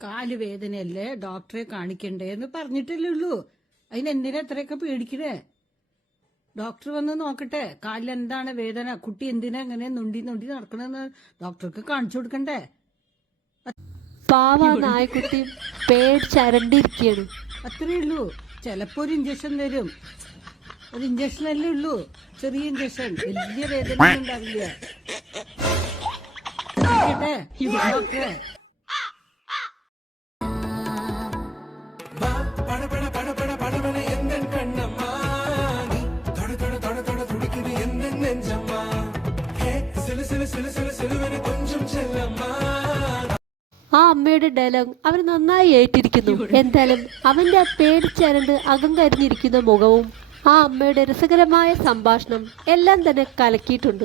കാല് വേദനയല്ലേ ഡോക്ടറെ കാണിക്കണ്ടേന്ന് പറഞ്ഞിട്ടല്ലേ ഉള്ളൂ. അതിനെന്തിനാ എത്രയൊക്കെ പേടിക്കണേ? ഡോക്ടർ വന്ന് നോക്കട്ടെ കാലിൽ എന്താണ് വേദന, കുട്ടി എന്തിനാ ഇങ്ങനെ നൊണ്ടി നൊണ്ടി നടക്കണെന്ന് ഡോക്ടർക്ക് കാണിച്ചു കൊടുക്കണ്ടേ? പാവ നായക്കുട്ടി പേടിച്ചരണ്ടിരിക്കുകയാണ്. അത്രേ ഉള്ളൂ. ചിലപ്പോ ഒരു ഇഞ്ചക്ഷൻ തരും. ഒരു ഇഞ്ചക്ഷൻ അല്ലേ ഉള്ളൂ, ചെറിയ ഇഞ്ചക്ഷൻ, വലിയ വേദന ഉണ്ടാവില്ല. ഡോക്ടറെ ആ അമ്മയുടെ ഡയലോഗ് അവൻ നന്നായി ഏറ്റിരിക്കുന്നു. എന്തായാലും അവന്റെ ആ പേടിച്ചരണ്ട് അകം കരിഞ്ഞിരിക്കുന്ന മുഖവും ആ അമ്മയുടെ രസകരമായ സംഭാഷണം എല്ലാം തന്നെ കലക്കിയിട്ടുണ്ട്.